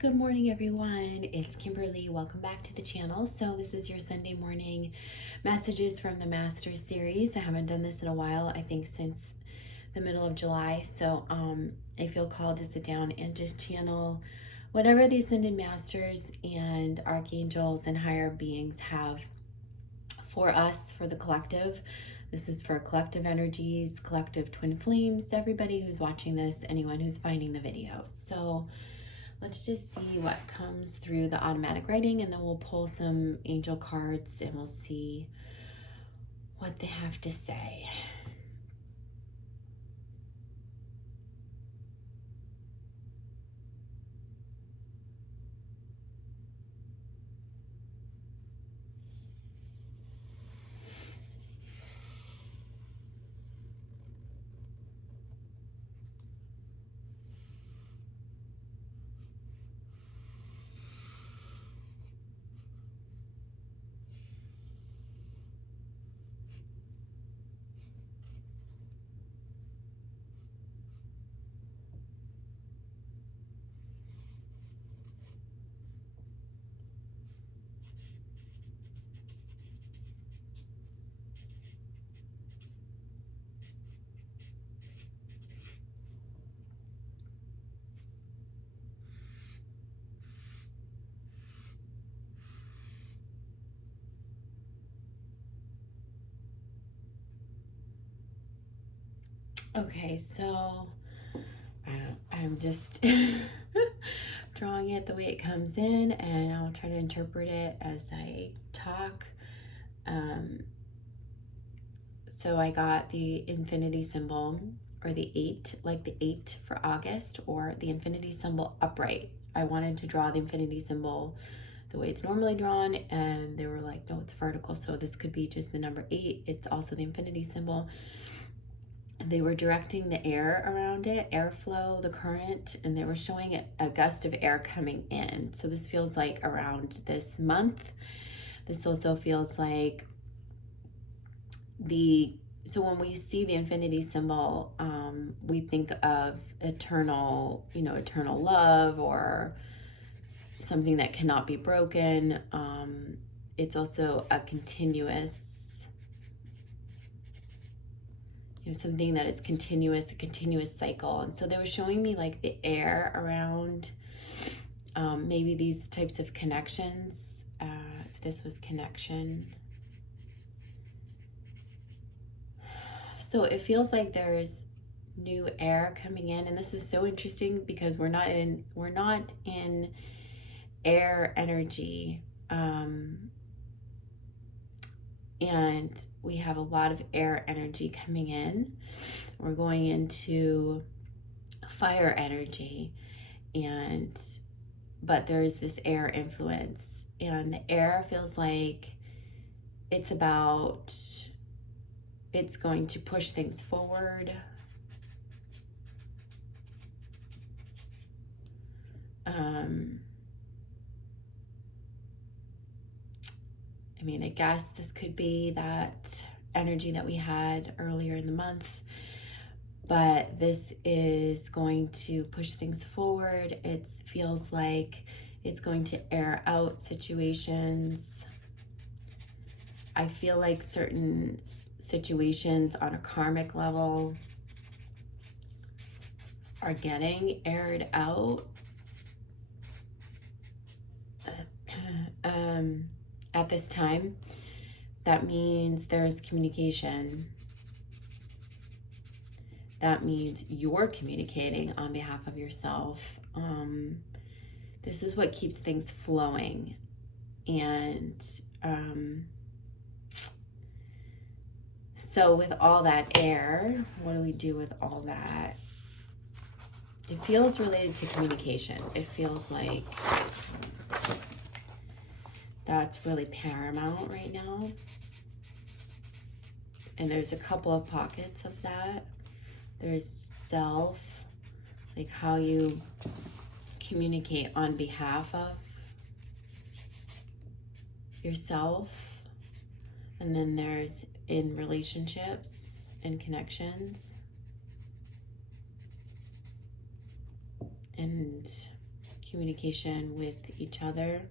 Good morning, everyone. It's Kimberly. Welcome back to the channel. So this is your Sunday morning messages from the Masters series. I haven't done this in a while, I think since the middle of July. So I feel called to sit down and just channel whatever the Ascended Masters and Archangels and higher beings have for us, for the collective. This is for collective energies, collective twin flames, everybody who's watching this, anyone who's finding the video. So let's just see what comes through the automatic writing, and then we'll pull some angel cards and we'll see what they have to say. Okay, so I'm just drawing it the way it comes in, and I'll try to interpret it as I talk. So I got the infinity symbol, or the 8, like the 8 for August, or the infinity symbol upright. I wanted to draw the infinity symbol the way it's normally drawn, and they were like, no, it's vertical, so this could be just the number 8. It's also the infinity symbol. They were directing the air around it, airflow, the current, and they were showing a gust of air coming in. So this feels like around this month. This also feels like so when we see the infinity symbol, we think of eternal, eternal love, or something that cannot be broken. It's also a continuous, something that is continuous, a continuous cycle. And so they were showing me like the air around maybe these types of connections. If this was connection. So it feels like there's new air coming in, and this is so interesting because we're not in air energy, and we have a lot of air energy coming in. We're going into fire energy, but there's this air influence, and the air feels like it's going to push things forward. I guess this could be that energy that we had earlier in the month, but this is going to push things forward. It feels like it's going to air out situations. I feel like certain situations on a karmic level are getting aired out. At this time, that means there's communication. That means you're communicating on behalf of yourself. This is what keeps things flowing. And so with all that air, what do we do with all that? It feels related to communication. It feels like that's really paramount right now. And there's a couple of pockets of that. There's self, like how you communicate on behalf of yourself. And then there's in relationships and connections. And communication with each other.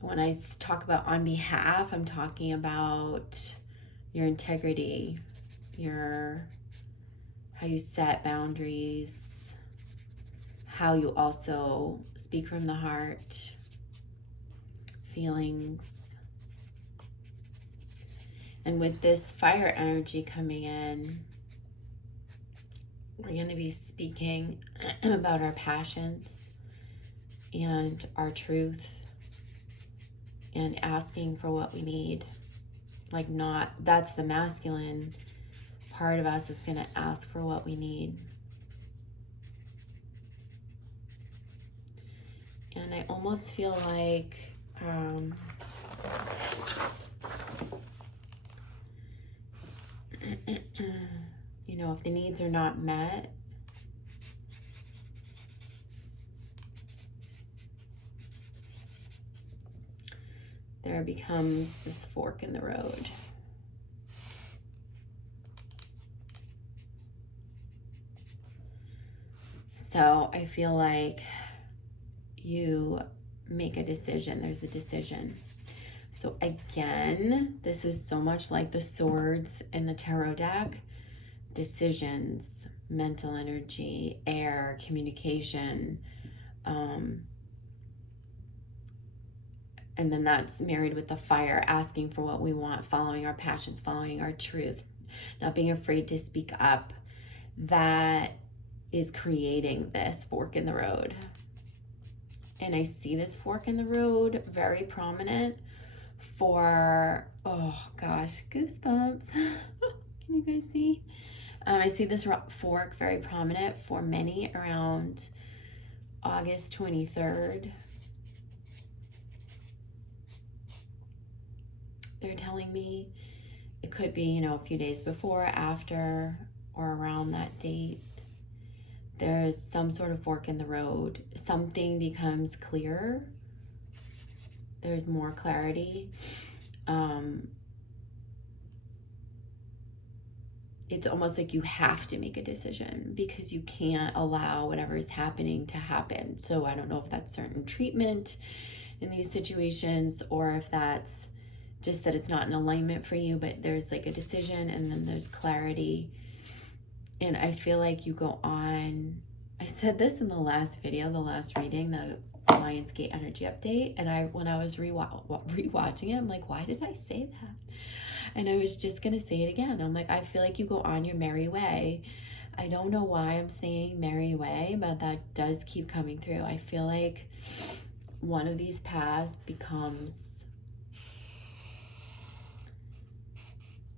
When I talk about on behalf, I'm talking about your integrity, how you set boundaries, how you also speak from the heart, feelings. And with this fire energy coming in, we're going to be speaking about our passions and our truth and asking for what we need. That's the masculine part of us is going to ask for what we need. And I almost feel like if the needs are not met, there becomes this fork in the road. So I feel like you make a decision. There's a decision. So again, this is so much like the swords in the tarot deck. Decisions, mental energy, air, communication. And then that's married with the fire, asking for what we want, following our passions, following our truth, not being afraid to speak up. That is creating this fork in the road. And I see this fork in the road very prominent for, oh gosh, goosebumps. Can you guys see? I see this fork very prominent for many around August 23rd. They're telling me it could be, a few days before, after, or around that date. There's some sort of fork in the road. Something becomes clearer. There's more clarity. It's almost like you have to make a decision because you can't allow whatever is happening to happen. So I don't know if that's certain treatment in these situations or if that's just that it's not in alignment for you, but there's like a decision and then there's clarity. And I feel like you go on, I said this in the last video, the last reading, the Lionsgate energy update. And when I was rewatching it, I'm like, why did I say that? And I was just going to say it again. I'm like, I feel like you go on your merry way. I don't know why I'm saying merry way, but that does keep coming through. I feel like one of these paths becomes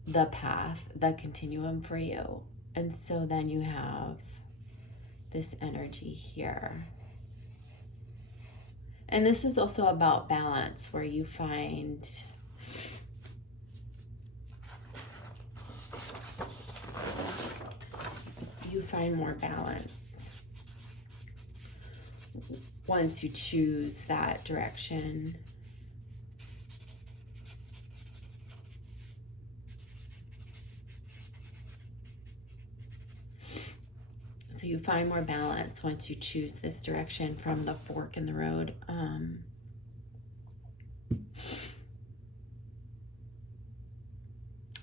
the path, the continuum for you. And so then you have this energy here. And this is also about balance, where you find more balance once you choose that direction. So you find more balance once you choose this direction from the fork in the road.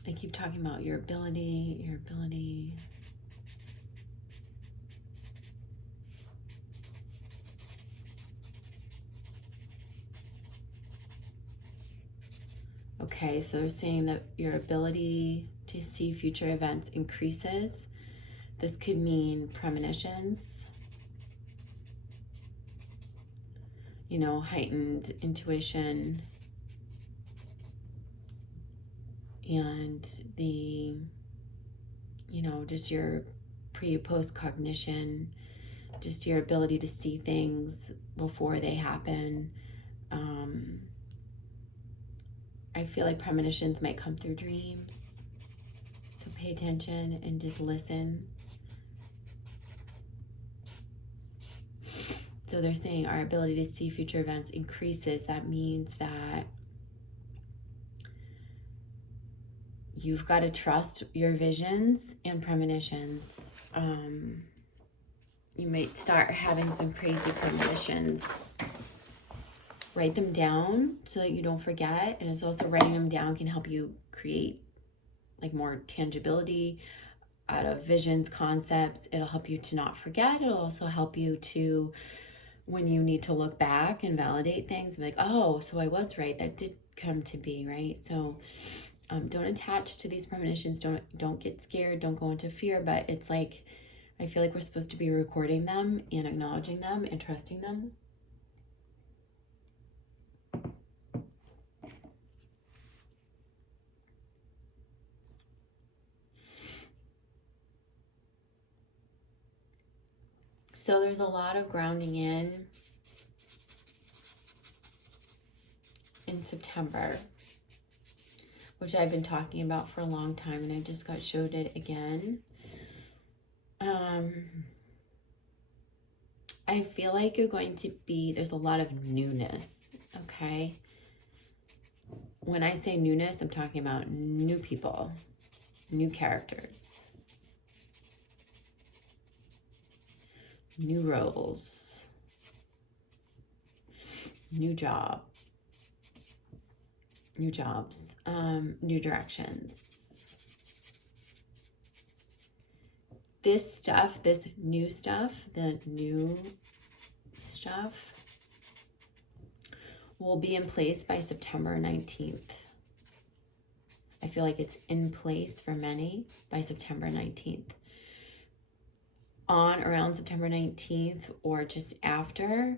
I keep talking about your ability. Okay, so they're saying that your ability to see future events increases. This could mean premonitions, heightened intuition, and the, just your pre-post cognition, just your ability to see things before they happen. I feel like premonitions might come through dreams, so pay attention and just listen. So they're saying our ability to see future events increases. That means that you've got to trust your visions and premonitions. You might start having some crazy premonitions. Write them down so that you don't forget. And it's also writing them down can help you create like more tangibility out of visions, concepts. It'll help you to not forget. It'll also help you to, when you need to look back and validate things, like, oh, so I was right. That did come to be, right? So don't attach to these premonitions. Don't get scared. Don't go into fear. But it's like, I feel like we're supposed to be recording them and acknowledging them and trusting them. So there's a lot of grounding in September, which I've been talking about for a long time, and I just got showed it again. I feel like you're going to be, there's a lot of newness, okay? When I say newness, I'm talking about new people, new characters, new roles, new jobs, new directions. This stuff, the new stuff will be in place by September 19th. I feel like it's in place for many by September 19th. On around September 19th or just after,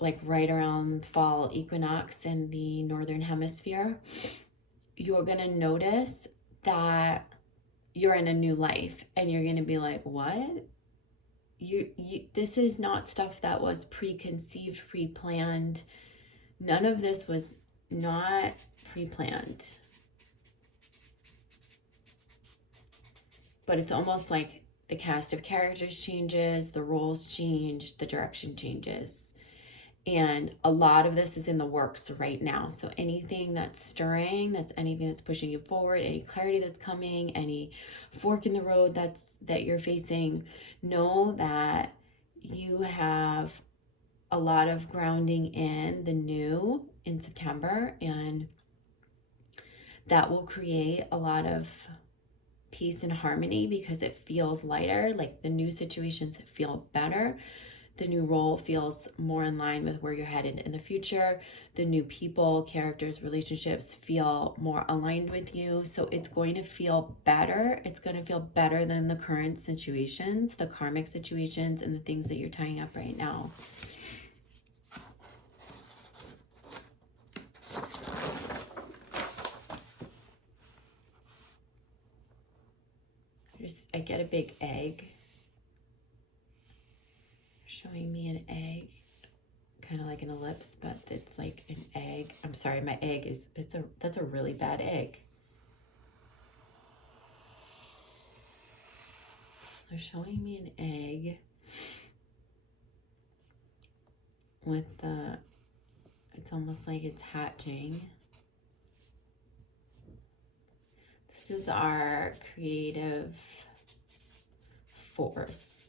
like right around fall equinox in the northern hemisphere, you're going to notice that you're in a new life and you're going to be like, what? This is not stuff that was preconceived, pre-planned. None of this was not pre-planned. But it's almost like the cast of characters changes, the roles change, the direction changes. And a lot of this is in the works right now. So anything that's stirring, that's anything that's pushing you forward, any clarity that's coming, any fork in the road that you're facing, know that you have a lot of grounding in the new in September, and that will create a lot of peace and harmony because it feels lighter. Like the new situations feel better. The new role feels more in line with where you're headed in the future. The new people, characters, relationships feel more aligned with you. So it's going to feel better. It's going to feel better than the current situations, the karmic situations, and the things that you're tying up right now. I get a big egg. Showing me an egg, kind of like an ellipse, but it's like an egg. I'm sorry, my egg is, that's a really bad egg. They're showing me an egg with it's almost like it's hatching. This is our creative force.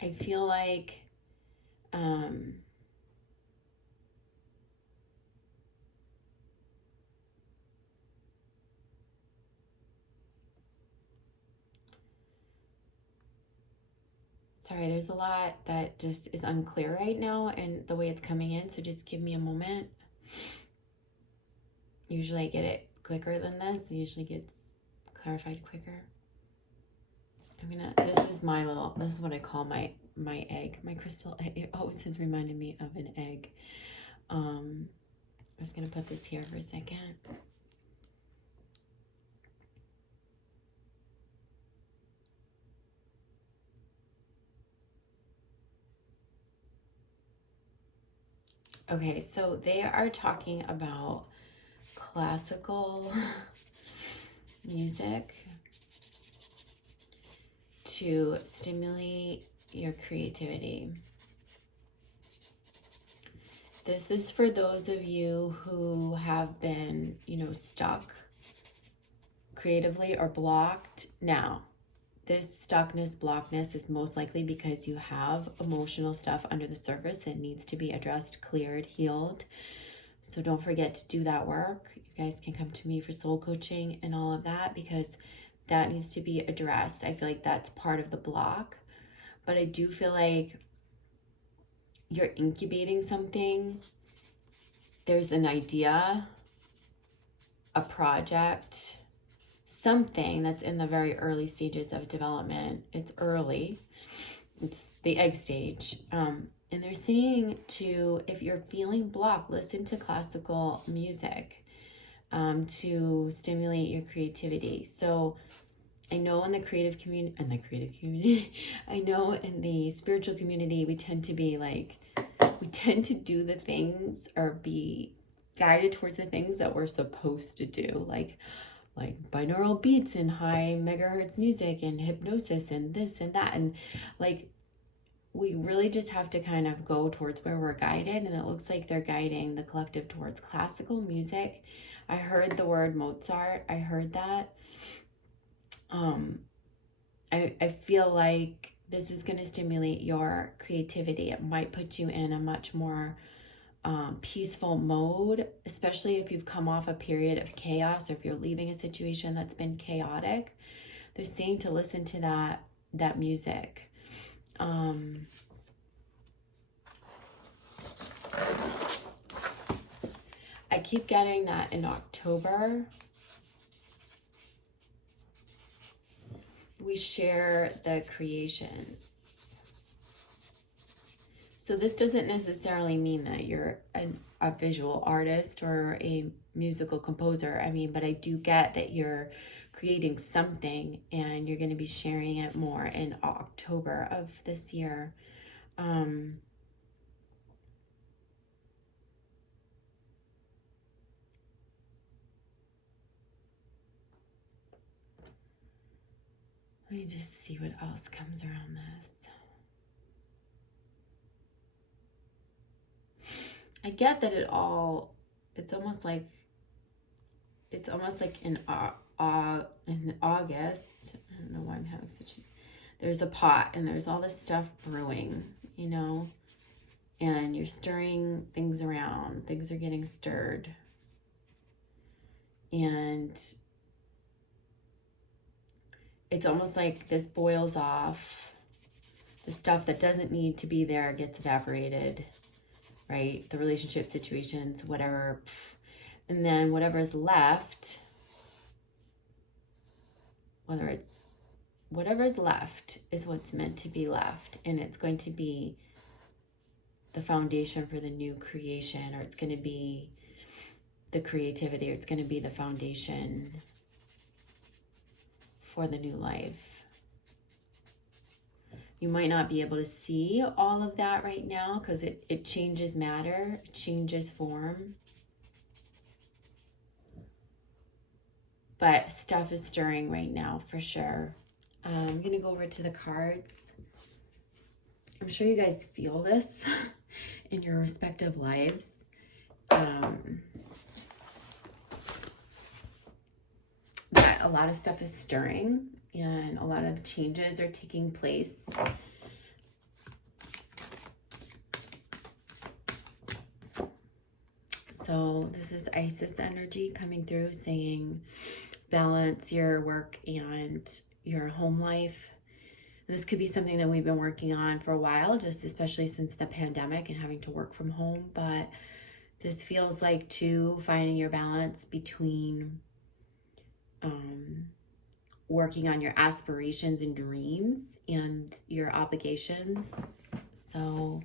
I feel like sorry, there's a lot that just is unclear right now and the way it's coming in, so just give me a moment. Usually I get it quicker than this. It usually gets clarified quicker. This is what I call my egg, my crystal egg. It always has reminded me of an egg. I'm just gonna put this here for a second. Okay, so they are talking about classical music to stimulate your creativity. This is for those of you who have been, stuck creatively or blocked. Now, this stuckness, blockness is most likely because you have emotional stuff under the surface that needs to be addressed, cleared, healed. So don't forget to do that work. You guys can come to me for soul coaching and all of that because that needs to be addressed. I feel like that's part of the block. But I do feel like you're incubating something. There's an idea, a project, something that's in the very early stages of development. It's early. It's the egg stage. And they're saying if you're feeling blocked, listen to classical music to stimulate your creativity. So I know in the creative community, I know in the spiritual community, we tend to do the things or be guided towards the things that we're supposed to do, like binaural beats and high megahertz music and hypnosis and this and that. And we really just have to kind of go towards where we're guided. And it looks like they're guiding the collective towards classical music. I heard the word Mozart. I heard that. I feel like this is going to stimulate your creativity. It might put you in a much more peaceful mode, especially if you've come off a period of chaos or if you're leaving a situation that's been chaotic. They're saying to listen to that music. I keep getting that in October we share the creations. So this doesn't necessarily mean that you're a visual artist or a musical composer. But I do get that you're creating something and you're going to be sharing it more in October of this year. Let me just see what else comes around this. I get that it's almost like in August. I don't know why I'm having there's a pot and there's all this stuff brewing, and you're stirring things around. Things are getting stirred. And it's almost like this boils off. The stuff that doesn't need to be there gets evaporated, right? The relationship situations, whatever. And then whatever's left, whatever's left is what's meant to be left. And it's going to be the foundation for the new creation, or it's going to be the creativity, or it's going to be the foundation for the new life. You might not be able to see all of that right now because it changes matter, it changes form. But stuff is stirring right now for sure. I'm going to go over to the cards. I'm sure you guys feel this in your respective lives. That a lot of stuff is stirring and a lot of changes are taking place. So this is Isis energy coming through, saying balance your work and your home life. This could be something that we've been working on for a while, just especially since the pandemic and having to work from home. But this feels like finding your balance between working on your aspirations and dreams and your obligations. So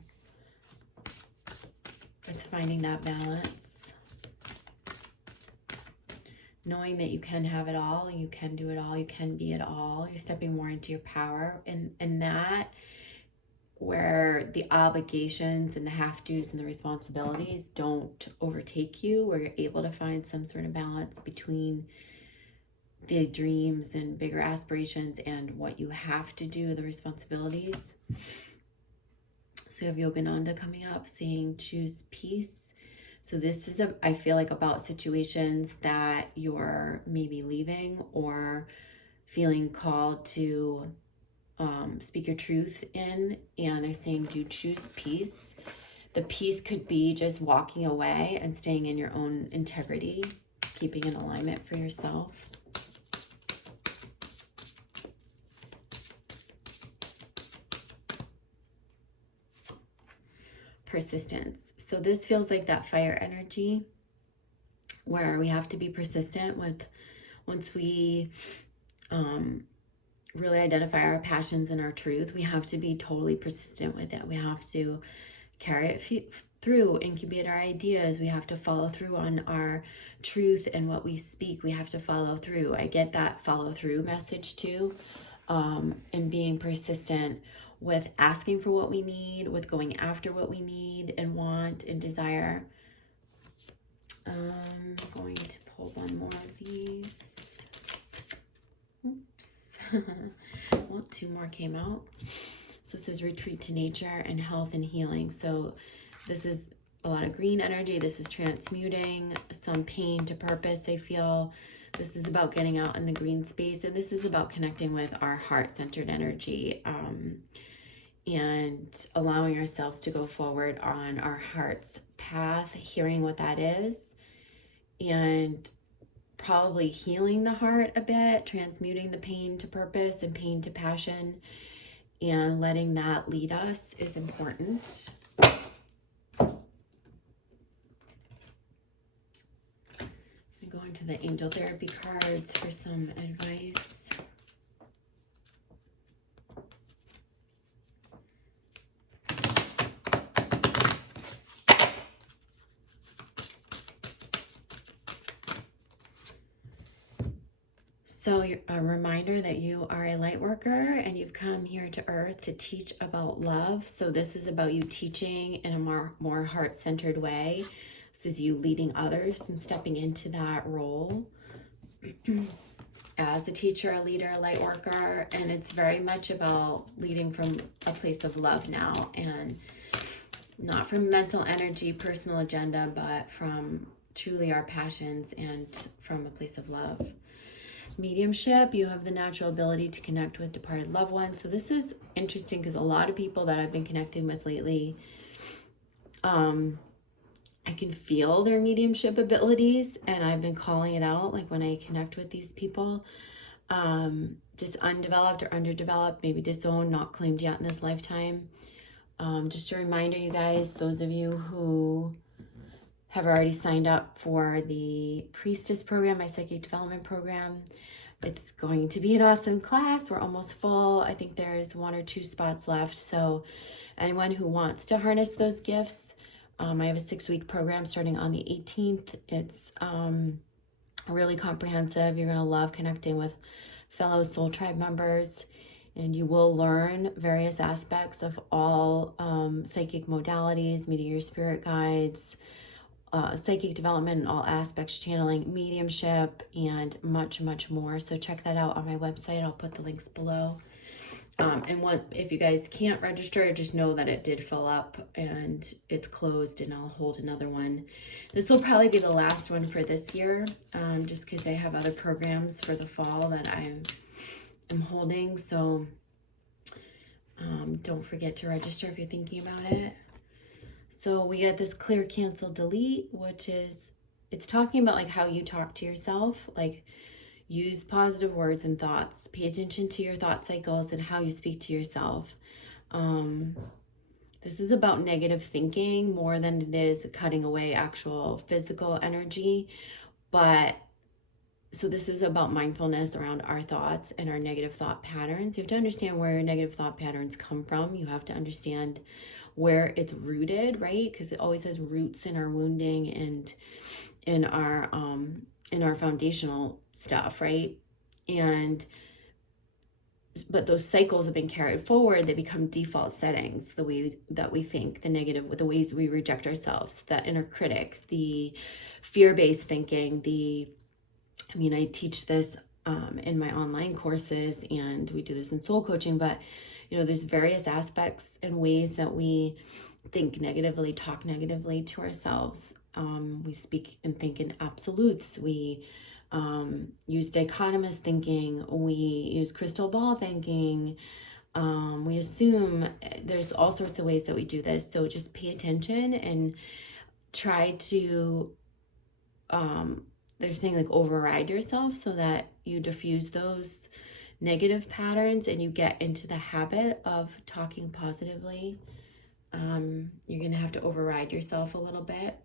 it's finding that balance. Knowing that you can have it all, you can do it all, you can be it all. You're stepping more into your power. And that, where the obligations and the have-tos and the responsibilities don't overtake you, where you're able to find some sort of balance between the dreams and bigger aspirations and what you have to do, the responsibilities. So you have Yogananda coming up saying choose peace. So this is, I feel like, about situations that you're maybe leaving or feeling called to speak your truth in. And they're saying do choose peace. The peace could be just walking away and staying in your own integrity, keeping in alignment for yourself. Persistence. So this feels like that fire energy where we have to be persistent with, once we really identify our passions and our truth, we have to be totally persistent with it. We have to carry it through, incubate our ideas. We have to follow through on our truth and what we speak. We have to follow through. I get that follow through message too, and being persistent with asking for what we need, with going after what we need and want and desire. I'm going to pull one more of these. Oops. Well, two more came out. So it says retreat to nature and health and healing. So this is a lot of green energy. This is transmuting some pain to purpose, I feel. This is about getting out in the green space. And this is about connecting with our heart-centered energy and allowing ourselves to go forward on our heart's path, hearing what that is, and probably healing the heart a bit, transmuting the pain to purpose and pain to passion, and letting that lead us is important. I'm going to the angel therapy cards for some advice. So a reminder that you are a light worker and you've come here to earth to teach about love. So this is about you teaching in a more heart-centered way. This is you leading others and stepping into that role as a teacher, a leader, a light worker. And it's very much about leading from a place of love now, and not from mental energy, personal agenda, but from truly our passions and from a place of love. Mediumship, you have the natural ability to connect with departed loved ones. So this is interesting because a lot of people that I've been connecting with lately, I can feel their mediumship abilities, and I've been calling it out, like when I connect with these people, just undeveloped or underdeveloped, maybe disowned, not claimed yet in this lifetime. Just a reminder, you guys, those of you who have already signed up for the Priestess program, my psychic development program, it's going to be an awesome class. We're almost full. I think there's 1 or 2 spots left. So anyone who wants to harness those gifts, I have a 6-week program starting on the 18th. It's really comprehensive. You're going to love connecting with fellow Soul Tribe members, and you will learn various aspects of all psychic modalities, meeting your spirit guides, psychic development in all aspects, channeling, mediumship, and much, much more. So check that out on my website. I'll put the links below. And if you guys can't register, just know that it did fill up and it's closed, and I'll hold another one. This will probably be the last one for this year, just because I have other programs for the fall that I am holding. So don't forget to register if you're thinking about it. So we get this clear, cancel, delete, which is, it's talking about like how you talk to yourself, like use positive words and thoughts, pay attention to your thought cycles and how you speak to yourself. This is about negative thinking more than it is cutting away actual physical energy. But so this is about mindfulness around our thoughts and our negative thought patterns. You have to understand where your negative thought patterns come from. You have to understand where it's rooted, right? Because it always has roots in our wounding and in our foundational stuff, right? But those cycles have been carried forward. They become default settings, the ways that we think, the negative, the ways we reject ourselves, the inner critic, the fear-based thinking, I teach this in my online courses, and we do this in soul coaching, but You know, there's various aspects and ways that we think negatively, talk negatively to ourselves. We speak and think in absolutes. We use dichotomous thinking. We use crystal ball thinking. We assume. There's all sorts of ways that we do this. So just pay attention and try to, they're saying like override yourself so that you diffuse those negative patterns and you get into the habit of talking positively. You're going to have to override yourself a little bit.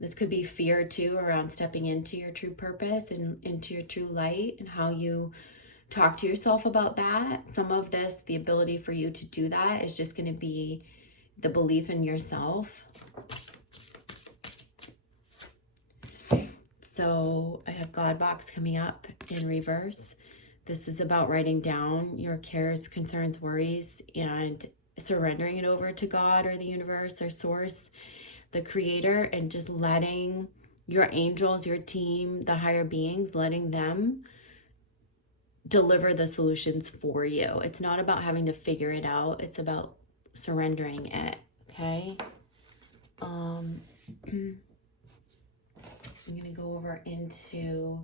This could be fear too around stepping into your true purpose and into your true light, and how you talk to yourself about that. Some of this, the ability for you to do that, is just going to be the belief in yourself. So I have God box coming up in reverse. This is about writing down your cares, concerns, worries, and surrendering it over to God or the universe or source, the creator, and just letting your angels, your team, the higher beings, letting them deliver the solutions for you. It's not about having to figure it out. It's about surrendering it. Okay. I'm going to go over into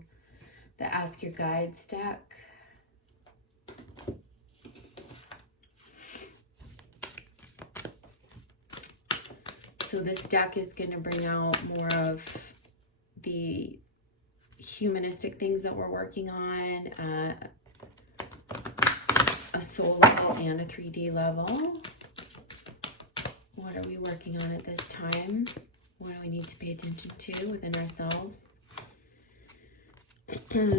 the Ask Your Guides deck. So this deck is going to bring out more of the humanistic things that we're working on at a soul level and a 3D level. What are we working on at this time? What do we need to pay attention to within ourselves?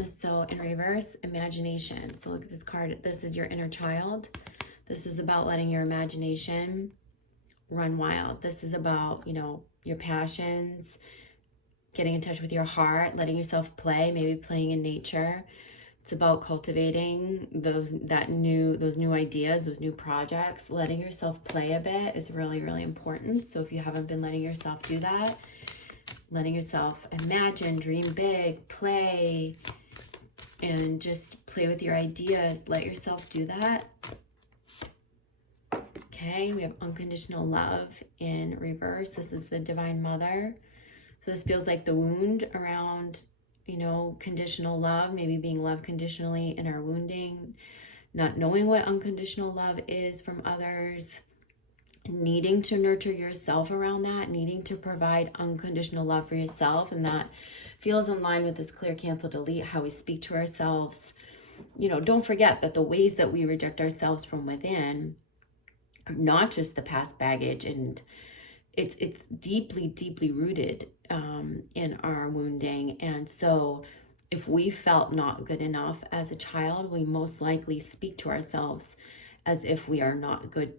So in reverse, imagination. So look at this card. This is your inner child. This is about letting your imagination run wild. This is about, you know, your passions, getting in touch with your heart, letting yourself play, maybe playing in nature. It's about cultivating those new ideas, those new projects. Letting yourself play a bit is really, really important. So if you haven't been letting yourself do that, letting yourself imagine, dream big, play, and just play with your ideas. Let yourself do that. Okay, we have unconditional love in reverse. This is the Divine Mother. So this feels like the wound around, you know, conditional love, maybe being loved conditionally in our wounding, not knowing what unconditional love is from others, needing to nurture yourself around that, needing to provide unconditional love for yourself. And that feels in line with this clear, cancel, delete, how we speak to ourselves. You know, don't forget that the ways that we reject ourselves from within are not just the past baggage, and it's deeply, deeply rooted in our wounding. And so if we felt not good enough as a child, we most likely speak to ourselves as if we are not good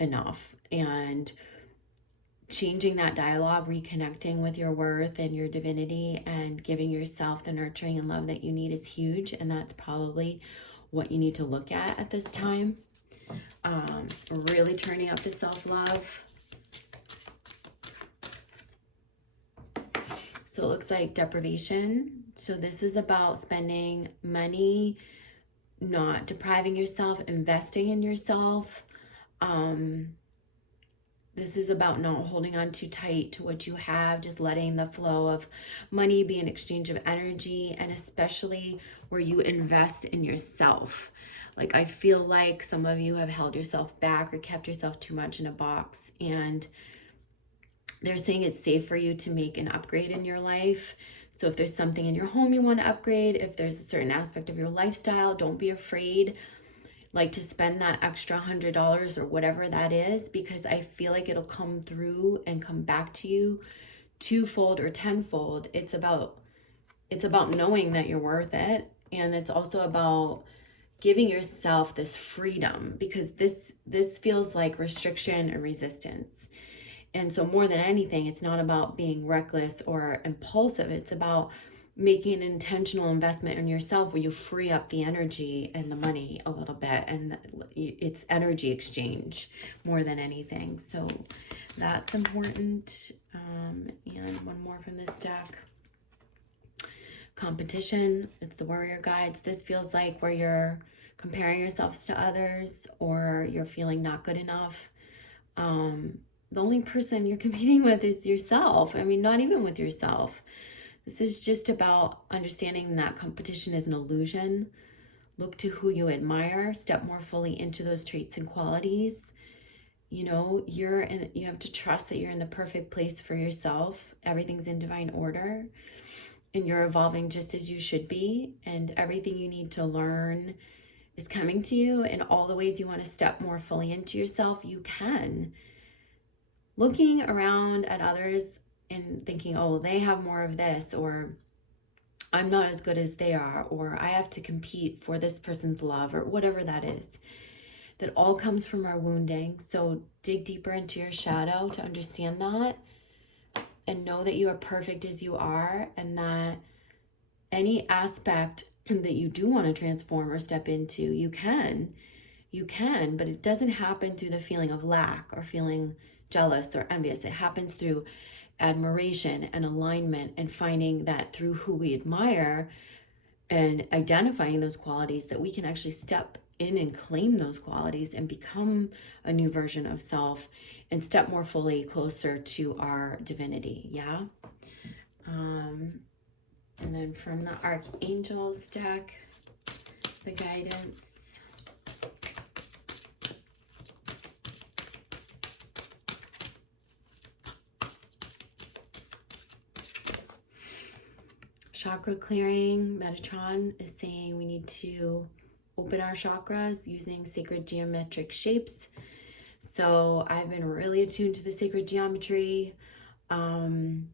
enough. And changing that dialogue, reconnecting with your worth and your divinity, and giving yourself the nurturing and love that you need is huge. And that's probably what you need to look at this time. Really turning up the self-love. So it looks like deprivation. So this is about spending money, not depriving yourself, investing in yourself. This is about not holding on too tight to what you have, just letting the flow of money be an exchange of energy, and especially where you invest in yourself. Like, I feel like some of you have held yourself back or kept yourself too much in a box, and they're saying it's safe for you to make an upgrade in your life. So if there's something in your home you want to upgrade, if there's a certain aspect of your lifestyle, don't be afraid, like, to spend that extra $100 or whatever that is, because I feel like it'll come through and come back to you twofold or tenfold. It's about knowing that you're worth it, and it's also about giving yourself this freedom, because this feels like restriction and resistance. And so more than anything, it's not about being reckless or impulsive. It's about making an intentional investment in yourself where you free up the energy and the money a little bit. And it's energy exchange more than anything. So that's important. And one more from this deck. Competition. It's the Warrior Guides. This feels like where you're comparing yourselves to others, or you're feeling not good enough, the only person you're competing with is yourself. I mean, not even with yourself. This is just about understanding that competition is an illusion. Look to who you admire, step more fully into those traits and qualities. You know, you have to trust that you're in the perfect place for yourself. Everything's in divine order, and you're evolving just as you should be, and everything you need to learn is coming to you. And all the ways you want to step more fully into yourself, you can. Looking around at others and thinking, oh, they have more of this, or I'm not as good as they are, or I have to compete for this person's love, or whatever that is, that all comes from our wounding. So dig deeper into your shadow to understand that, and know that you are perfect as you are, and that any aspect that you do want to transform or step into, you can, but it doesn't happen through the feeling of lack or feeling jealous or envious. It happens through admiration and alignment, and finding that through who we admire and identifying those qualities, that we can actually step in and claim those qualities and become a new version of self and step more fully closer to our divinity. Yeah. And then from the Archangels deck, the guidance. Chakra clearing. Metatron is saying we need to open our chakras using sacred geometric shapes. So I've been really attuned to the sacred geometry, and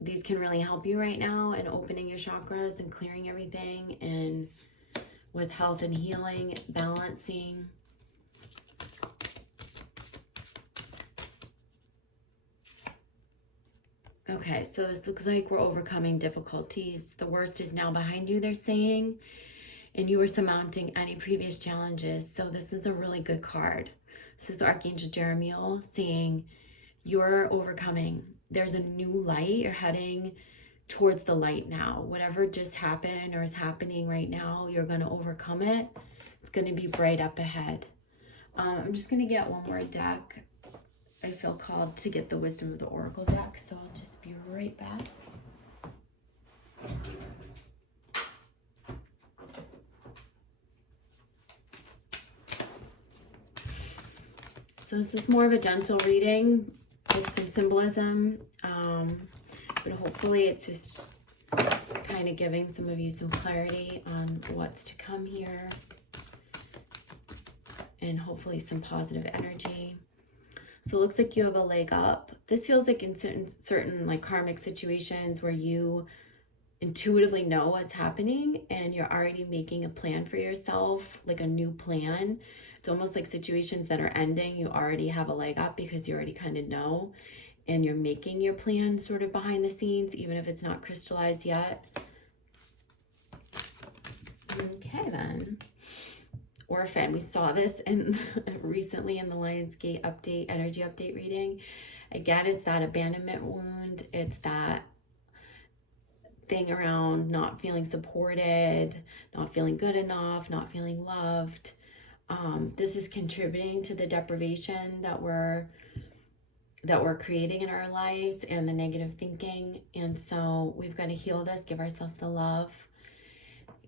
these can really help you right now in opening your chakras and clearing everything, and with health and healing, balancing. Okay, so this looks like we're overcoming difficulties. The worst is now behind you, they're saying, and you are surmounting any previous challenges. So this is a really good card. This is Archangel Jeremiel saying you're overcoming. There's a new light. You're heading towards the light now. Whatever just happened or is happening right now, you're going to overcome it. It's going to be bright up ahead. I'm just going to get one more deck. I feel called to get the Wisdom of the Oracle deck, so I'll just be right back. So this is more of a gentle reading with some symbolism, but hopefully it's just kind of giving some of you some clarity on what's to come here, and hopefully some positive energy. So it looks like you have a leg up. This feels like in certain like karmic situations where you intuitively know what's happening and you're already making a plan for yourself, like a new plan. It's almost like situations that are ending, you already have a leg up because you already kind of know, and you're making your plan sort of behind the scenes, even if it's not crystallized yet. Okay, then. Orphan, we saw this recently in the Lionsgate update, energy update reading. Again, it's that abandonment wound. It's that thing around not feeling supported, not feeling good enough, not feeling loved. This is contributing to the deprivation that we're creating in our lives and the negative thinking. And so we've got to heal this, give ourselves the love.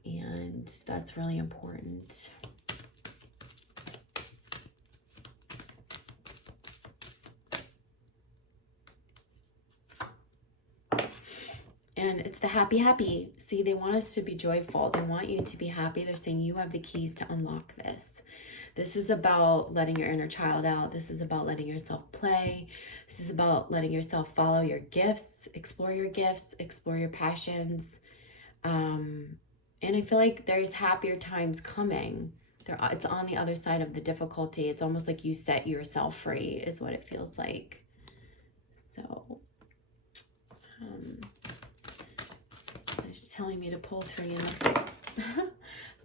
And that's really important. And it's the happy. See, they want us to be joyful. They want you to be happy. They're saying you have the keys to unlock this. This is about letting your inner child out. This is about letting yourself play. This is about letting yourself follow your gifts, explore your passions. And I feel like there's happier times coming. It's on the other side of the difficulty. It's almost like you set yourself free is what it feels like. So, they're just telling me to pull 3 in the front.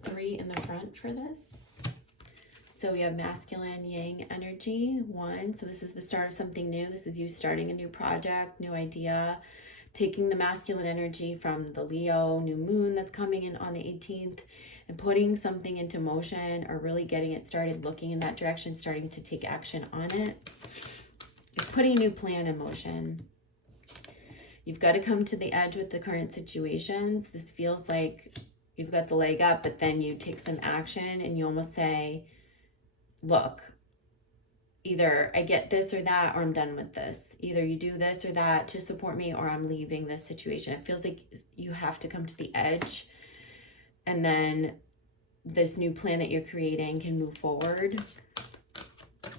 3 in the front for this. So we have masculine yang energy, 1. So this is the start of something new. This is you starting a new project, new idea, taking the masculine energy from the Leo new moon that's coming in on the 18th and putting something into motion, or really getting it started, looking in that direction, starting to take action on it. It's putting a new plan in motion. You've got to come to the edge with the current situations. This feels like you've got the leg up, but then you take some action and you almost say, look, either I get this or that, or I'm done with this. Either you do this or that to support me, or I'm leaving this situation. It feels like you have to come to the edge, and then this new plan that you're creating can move forward.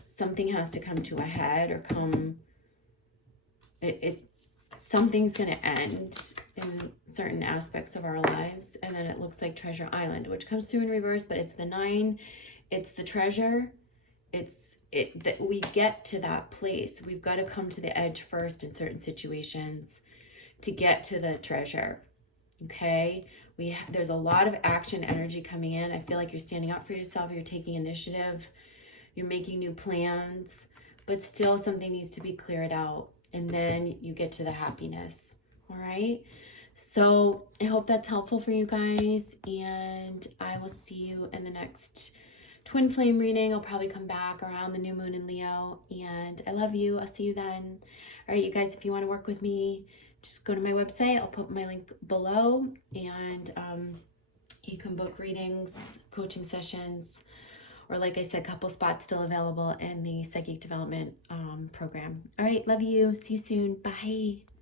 Something has to come to a head, or something's going to end in certain aspects of our lives. And then it looks like Treasure Island, which comes through in reverse, but it's the 9, it's the treasure. It's that we get to that place. We've got to come to the edge first in certain situations to get to the treasure. Okay, there's a lot of action energy coming in. I feel like you're standing up for yourself, you're taking initiative, you're making new plans, but still something needs to be cleared out, and then you get to the happiness. All right, so I hope that's helpful for you guys, and I will see you in the next twin flame reading. I'll probably come back around the new moon in Leo, and I love you. I'll see you then. All right, you guys, if you want to work with me, just go to my website. I'll put my link below, and you can book readings, coaching sessions, or like I said, couple spots still available in the psychic development program. All right, love you. See you soon. Bye.